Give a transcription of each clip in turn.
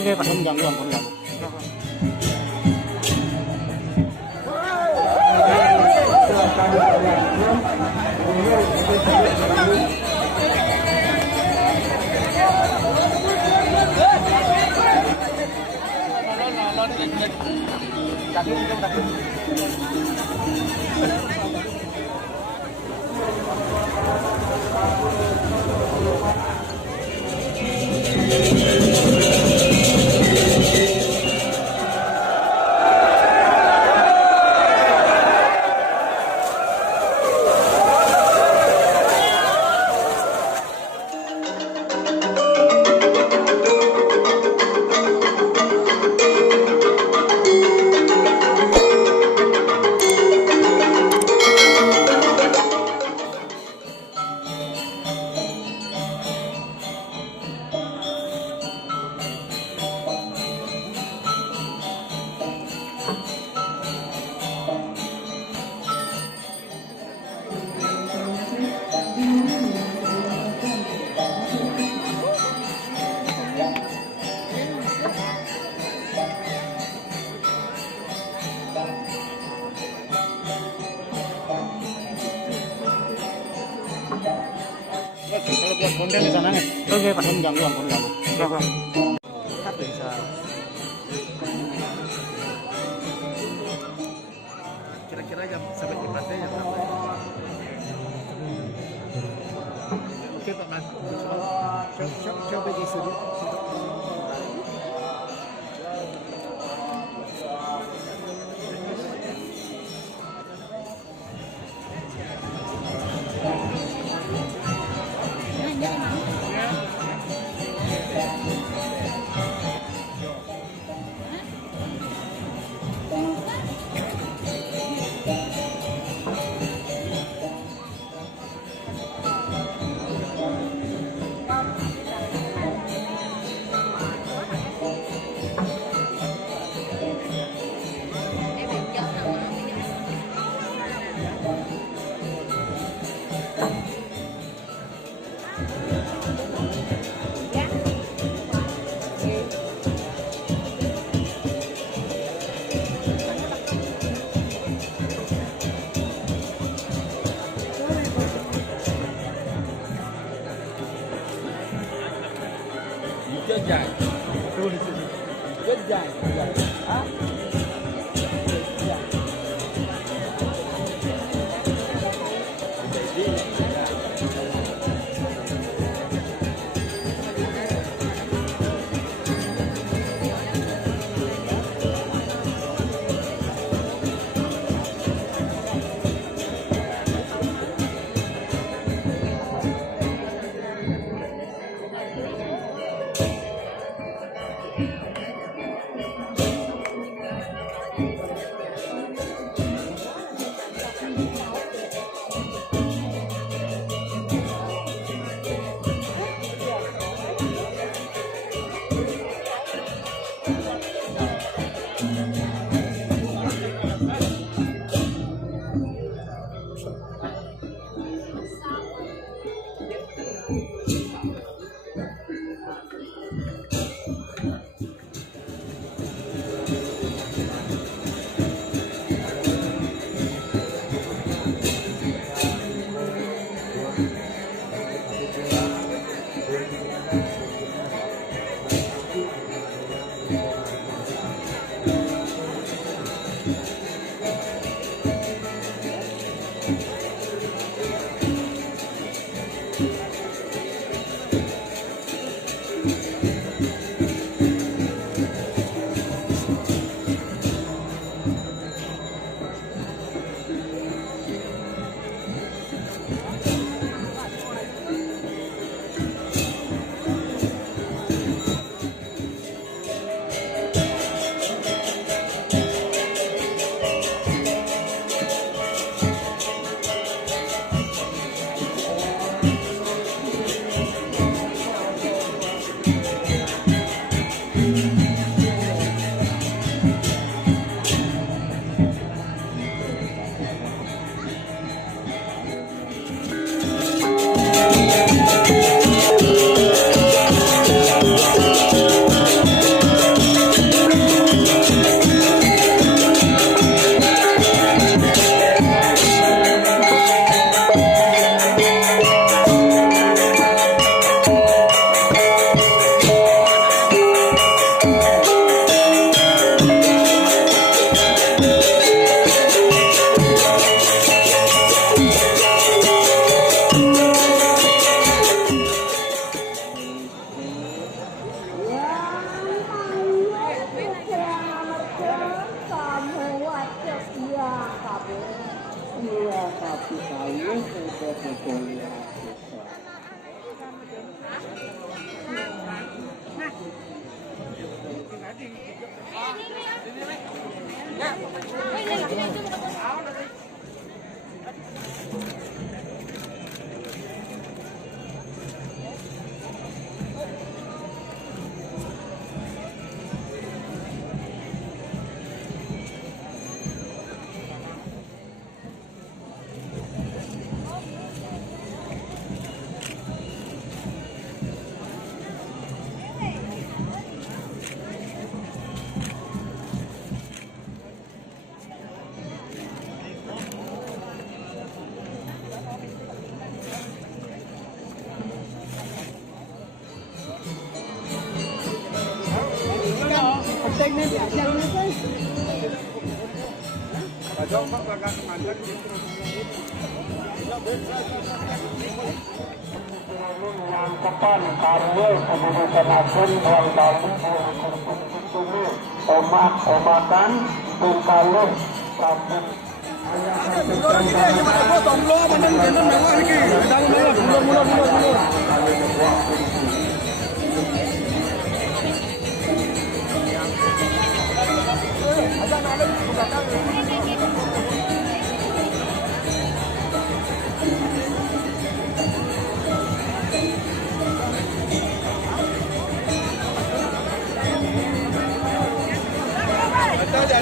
Oke Pak. Jangan. Kalau buat konten di sana nih. Oke Pak. Jangan. Bisa. Kira-kira jam sampai di pantai jam berapa? Oke Pak Mas. Coba di sini. Yang depan karya kedudukan agen uang bali omak-omakan bengkalus sabun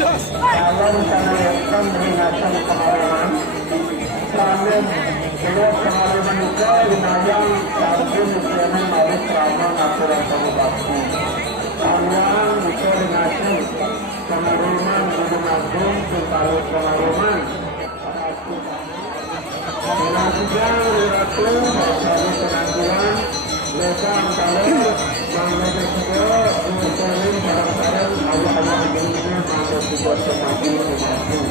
Dalam penarikan peringatan kemaruman Samin Keluar kemaruman juga Winayang Sabun Usianan Mawis Ramon Aturan Pemubakti Sanyang Bisa Rinasi Kemaruman Gunung Agung Singkalus Kemaruman Penanggulan Liratu Bersama penanggulan Lekang Kalor Bang Medesiko Umusolin Barang-barang Allah-Allah Gini Mangga Subot Semakin Semakin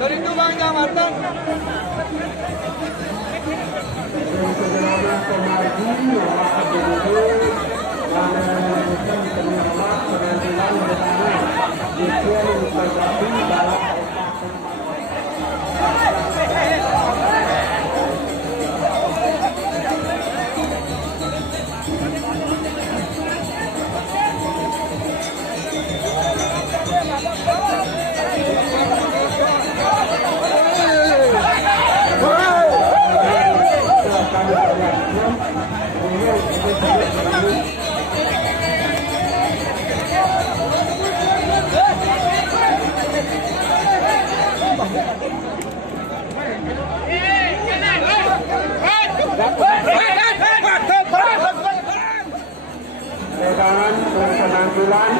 Dari itu Bang Jamatan. Dan segera Komardi Wahab Duduk Mana menemukan penyelamat penampilan bersama Disian Bergabung dalam dengan penampilan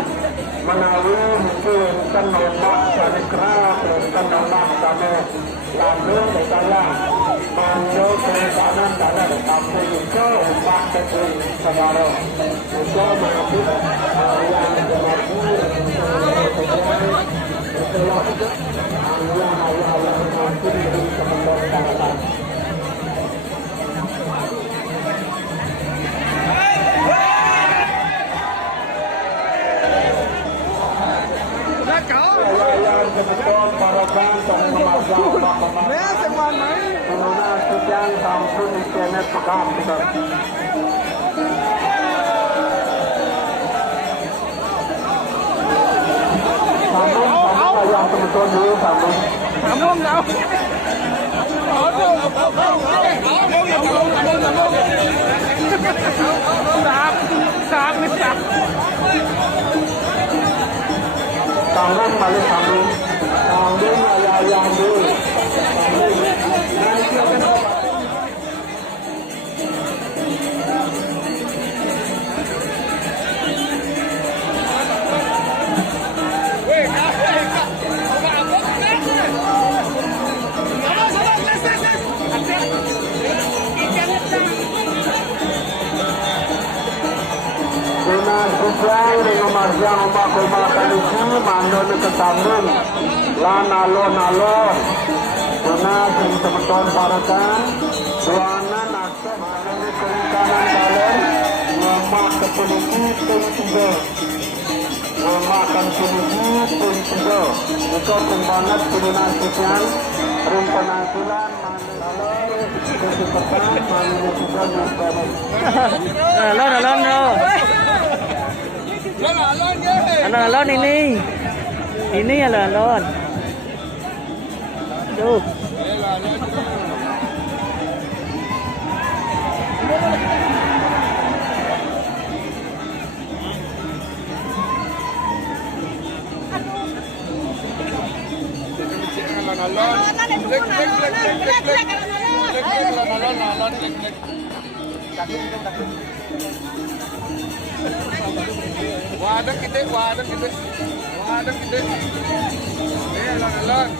menawi mungkin ombak sanikra ombak kami lalu saya mando perikanan karena di kampung itu ombak kecil sebaru itu mengambil yang berlaku itulah Allah mengampuni dari kemendaraan. Kebetulan para bantong memasang pengguna sekian Samsung internet pegang sambung yang kebetulan dulu sambung sambung balik sambung ayah dulu Sesuai dengan marjang ombak-ombakan itu mandor kesambung lan alon-alon guna teman-teman parakan duana naksa mandor perikanan kalian ombak kepuluki pun tiga ombakkan puluki pun tiga itu pembangat pelunas sosial rencanasilan mandor kesempatan mandor juga Alon. Alon ini alon. Tuh. Wadah kita. Ada gede. Alon.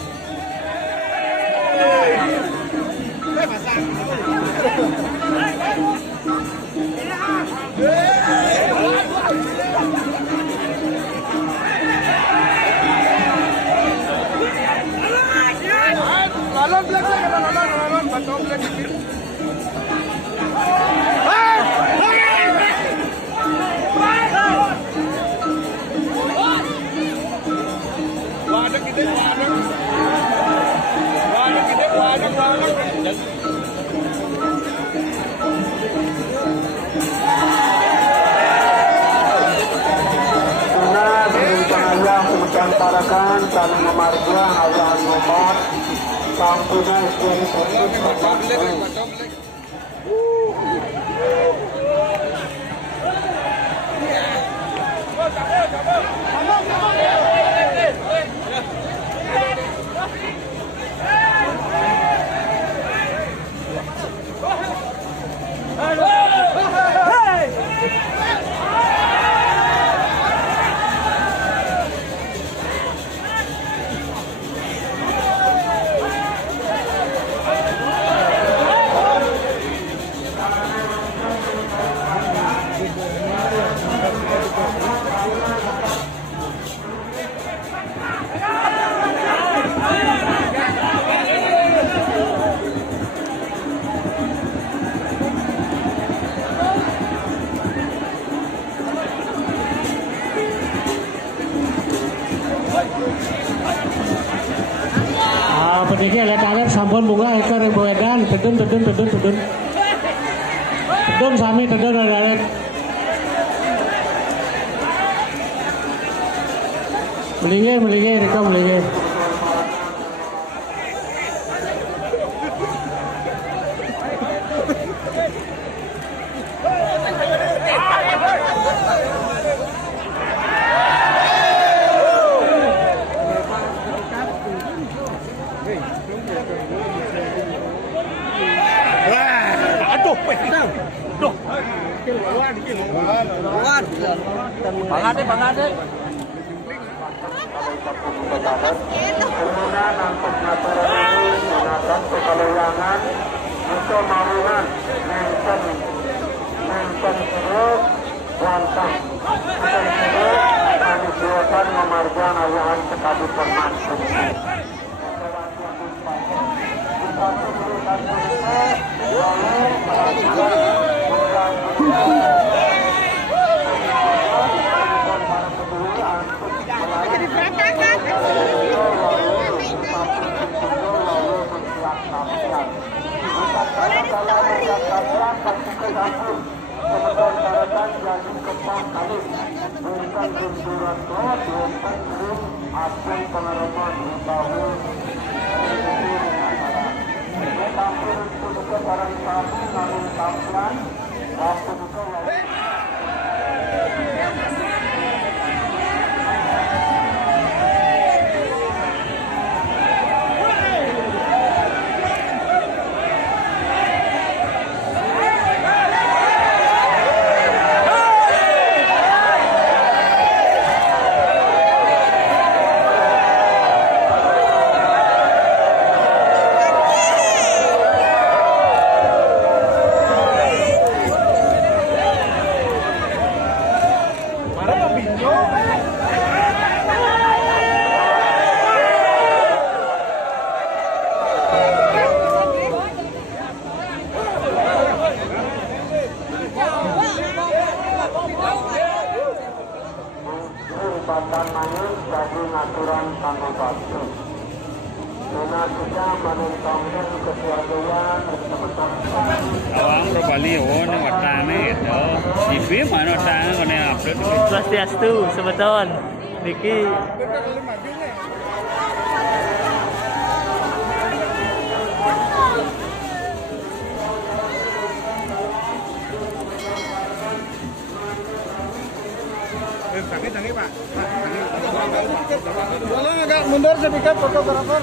Alon belakang, alon, bantu belakang dikit. Wadah gede, wadah. Wadah gede, wadah. Sunat penayang mencantarkan saling memarjuan ayat nomor sampunan sini Bantu belakang. Peniki lihat sampun bunga ekor ibu edan tedun sami tedun ada melinge rika melinge Bangat. Kemudian untuk natural gunakan pekalayangan untuk marunan menten terus lantang kami silakan memarjuan ayahan sekali termasuk Batang manis jadi aturan tanggal batu. Karena kita menentangnya kesehatannya Awang ro Bali ono watane itu. TV mana tang kene upload. Swastiastu, sebetul. Niki Tangi Pak. Tolong agak mundur sedikit fotografer.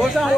Gosong.